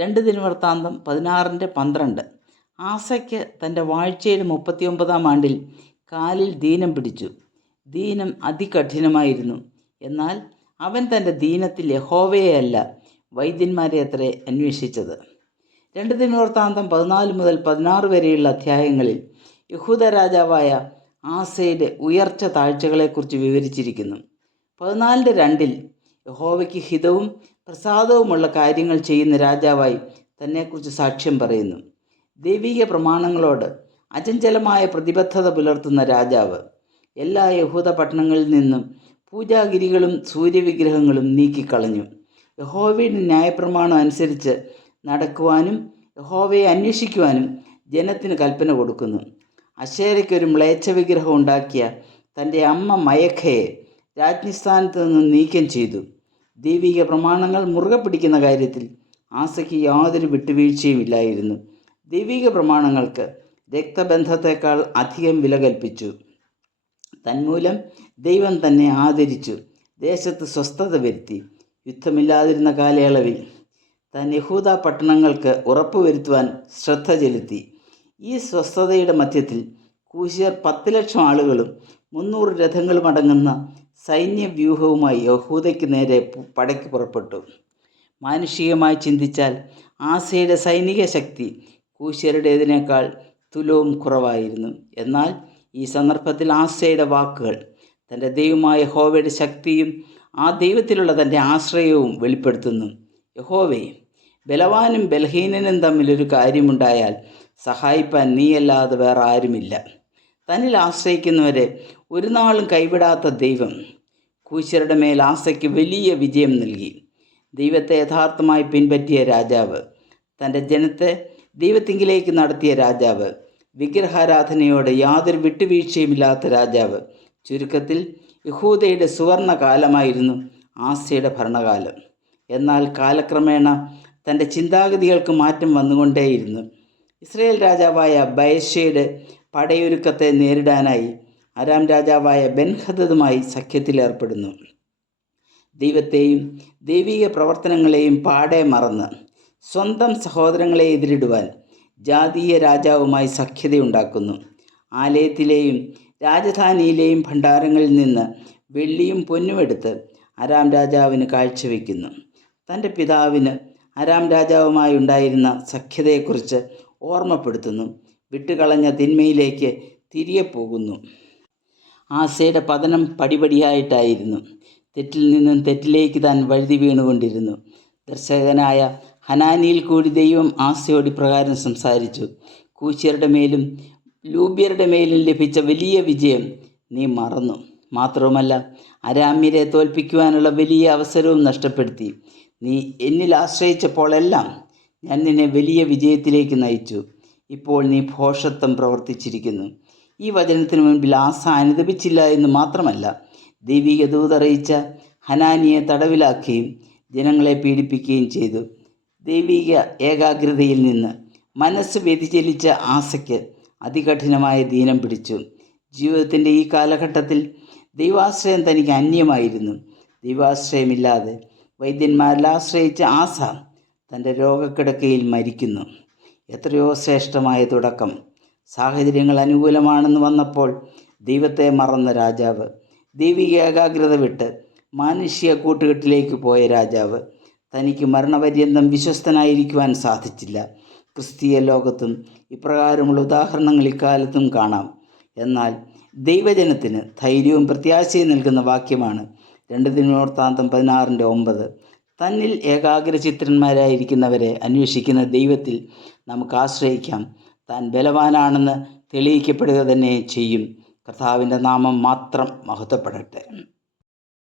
2 ദിനവൃത്താന്തം 16:12. ആസയ്ക്ക് തൻ്റെ വാഴ്ചയുടെ 39-ാം ആണ്ടിൽ കാലിൽ ദീനം പിടിച്ചു. ദീനം അതികഠിനമായിരുന്നു. എന്നാൽ അവൻ തൻ്റെ ദീനത്തിൽ യഹോവയെയല്ല വൈദ്യന്മാരെ അത്രേ അന്വേഷിച്ചത്. 2 ദിനവൃത്താന്തം 14 മുതൽ 16 വരെയുള്ള അധ്യായങ്ങളിൽ യഹൂദ രാജാവായ ആസയുടെ ഉയർച്ച താഴ്ചകളെക്കുറിച്ച് വിവരിച്ചിരിക്കുന്നു. 14:2 യഹോവയ്ക്ക് ഹിതവും പ്രസാദവുമുള്ള കാര്യങ്ങൾ ചെയ്യുന്ന രാജാവായി തന്നെക്കുറിച്ച് സാക്ഷ്യം പറയുന്നു. ദൈവിക പ്രമാണങ്ങളോട് അചഞ്ചലമായ പ്രതിബദ്ധത പുലർത്തുന്ന രാജാവ് എല്ലാ യഹൂദ പട്ടണങ്ങളിൽ നിന്നും പൂജാഗിരികളും സൂര്യവിഗ്രഹങ്ങളും നീക്കിക്കളഞ്ഞു. യഹോവയുടെ ന്യായപ്രമാണം അനുസരിച്ച് നടക്കുവാനും യഹോവയെ അന്വേഷിക്കുവാനും ജനത്തിന് കൽപ്പന കൊടുക്കുന്നു. അശേരയ്ക്കൊരു മ്ലേച്ഛ വിഗ്രഹം ഉണ്ടാക്കിയ തൻ്റെ അമ്മ മയഖയെ രാജ്ഞിസ്ഥാനത്ത് നിന്ന് നീക്കം ചെയ്തു. ദൈവിക പ്രമാണങ്ങൾ മുറുകെ പിടിക്കുന്ന കാര്യത്തിൽ ആസയ്ക്ക് യാതൊരു വിട്ടുവീഴ്ചയും ഇല്ലായിരുന്നു. ദൈവിക പ്രമാണങ്ങൾക്ക് രക്തബന്ധത്തേക്കാൾ അധികം വില കൽപ്പിച്ചു. തന്മൂലം ദൈവം തന്നെ ആദരിച്ചു. ദേശത്ത് സ്വസ്ഥത വരുത്തി. യുദ്ധമില്ലാതിരുന്ന കാലയളവിൽ താൻ യഹൂദ പട്ടണങ്ങൾക്ക് ഉറപ്പുവരുത്തുവാൻ ശ്രദ്ധ ചെലുത്തി. ഈ സ്വസ്ഥതയുടെ മധ്യത്തിൽ കൂശ്യർ 10 ലക്ഷം ആളുകളും 300 രഥങ്ങളും അടങ്ങുന്ന സൈന്യവ്യൂഹവുമായി യഹൂദയ്ക്ക് നേരെ പടയ്ക്ക് പുറപ്പെട്ടു. മാനുഷികമായി ചിന്തിച്ചാൽ ആസയുടെ സൈനിക ശക്തി കൂശ്യരുടേതിനേക്കാൾ തുലവും കുറവായിരുന്നു. എന്നാൽ ഈ സന്ദർഭത്തിൽ ആസയുടെ വാക്കുകൾ തൻ്റെ ദൈവമായ യഹോവയുടെ ശക്തിയും ആ ദൈവത്തിലുള്ള തൻ്റെ ആശ്രയവും വെളിപ്പെടുത്തുന്നു. യഹോവേ, ബലവാനും ബലഹീനനും തമ്മിലൊരു കാര്യമുണ്ടായാൽ സഹായിപ്പാൻ നീയല്ലാതെ വേറെ ആരുമില്ല. തന്നിൽ ആശ്രയിക്കുന്നവരെ ഒരു നാളും കൈവിടാത്ത ദൈവം കൂശ്യരുടെ മേൽ ആസയ്ക്ക് വലിയ വിജയം നൽകി. ദൈവത്തെ യഥാർത്ഥമായി പിൻപറ്റിയ രാജാവ്, തൻ്റെ ജനത്തെ ദൈവത്തിങ്കിലേക്ക് നടത്തിയ രാജാവ്, വിഗ്രഹാരാധനയോടെ യാതൊരു വിട്ടുവീഴ്ചയുമില്ലാത്ത രാജാവ്. ചുരുക്കത്തിൽ യഹൂദയുടെ സുവർണ കാലമായിരുന്നു ആസയുടെ ഭരണകാലം. എന്നാൽ കാലക്രമേണ തൻ്റെ ചിന്താഗതികൾക്ക് മാറ്റം വന്നുകൊണ്ടേയിരുന്നു. ഇസ്രായേൽ രാജാവായ ബയശയുടെ പടയൊരുക്കത്തെ നേരിടാനായി അരാം രാജാവായ ബെൻഹദദുമായി സഖ്യത്തിലേർപ്പെടുന്നു. ദൈവത്തെയും ദൈവിക പ്രവർത്തനങ്ങളെയും പാടെ മറന്ന് സ്വന്തം സഹോദരങ്ങളെ എതിരിടുവാൻ ജാതീയ രാജാവുമായി സഖ്യതയുണ്ടാക്കുന്നു. ആലയത്തിലെയും രാജധാനിയിലെയും ഭണ്ഡാരങ്ങളിൽ നിന്ന് വെള്ളിയും പൊന്നുമെടുത്ത് അരാം രാജാവിന് കാഴ്ചവെക്കുന്നു. തൻ്റെ പിതാവിന് അരാം രാജാവുമായി ഉണ്ടായിരുന്ന സഖ്യതയെക്കുറിച്ച് ഓർമ്മപ്പെടുത്തുന്നു. വിട്ടുകളഞ്ഞ തിന്മയിലേക്ക് തിരികെ പോകുന്നു. ആസയുടെ പതനം പടിപടിയായിട്ടായിരുന്നു. തെറ്റിൽ നിന്നും തെറ്റിലേക്ക് താൻ വഴുതി വീണുകൊണ്ടിരുന്നു. ദർശകനായ ഹനാനിയിൽ കൂടി ദൈവം ആസയോട് ഇപ്രകാരം സംസാരിച്ചു: കൂശ്യരുടെ മേലും ലൂബ്യരുടെ മേലും ലഭിച്ച വലിയ വിജയം നീ മറന്നു. മാത്രവുമല്ല, അരാമ്യരെ തോൽപ്പിക്കുവാനുള്ള വലിയ അവസരവും നഷ്ടപ്പെടുത്തി. നീ എന്നിൽ ആശ്രയിച്ചപ്പോഴെല്ലാം ഞാൻ നിന്നെ വലിയ വിജയത്തിലേക്ക് നയിച്ചു. ഇപ്പോൾ നീ ഭോഷത്വം പ്രവർത്തിച്ചിരിക്കുന്നു. ഈ വചനത്തിന് മുൻപിൽ ആസ അനുദപിച്ചില്ല എന്ന് മാത്രമല്ല, ദൈവിക ദൂതറിയിച്ച ഹനാനിയെ തടവിലാക്കുകയും ജനങ്ങളെ പീഡിപ്പിക്കുകയും ചെയ്തു. ദൈവിക ഏകാഗ്രതയിൽ നിന്ന് മനസ്സ് വ്യതിചലിച്ച ആസയ്ക്ക് അതികഠിനമായ ദീനം പിടിച്ചു. ജീവിതത്തിൻ്റെ ഈ കാലഘട്ടത്തിൽ ദൈവാശ്രയം തനിക്ക് അന്യമായിരുന്നു. ദൈവാശ്രയമില്ലാതെ വൈദ്യന്മാരിൽ ആശ്രയിച്ച ആസ തൻ്റെ രോഗക്കിടക്കയിൽ മരിക്കുന്നു. എത്രയോ ശ്രേഷ്ഠമായ തുടക്കം. സാഹചര്യങ്ങൾ അനുകൂലമാണെന്ന് വന്നപ്പോൾ ദൈവത്തെ മറന്ന രാജാവ്, ദൈവിക ഏകാഗ്രത വിട്ട് മാനുഷിക കൂട്ടുകെട്ടിലേക്ക് പോയ രാജാവ്, തനിക്ക് മരണപര്യന്തം വിശ്വസ്തനായിരിക്കുവാൻ സാധിച്ചില്ല. ക്രിസ്തീയ ലോകത്തും ഇപ്രകാരമുള്ള ഉദാഹരണങ്ങൾ ഇക്കാലത്തും കാണാം. എന്നാൽ ദൈവജനത്തിന് ധൈര്യവും പ്രത്യാശയും നൽകുന്ന വാക്യമാണ് 2 ദിനവൃത്താന്തം 16:9. തന്നിൽ ഏകാഗ്രചിത്രന്മാരായിരിക്കുന്നവരെ അന്വേഷിക്കുന്ന ദൈവത്തിൽ നമുക്ക് ആശ്രയിക്കാം. താൻ ബലവാനാണെന്ന് തെളിയിക്കപ്പെടുക തന്നെ ചെയ്യും. കർത്താവിൻ്റെ നാമം മാത്രം മഹത്വപ്പെടട്ടെ.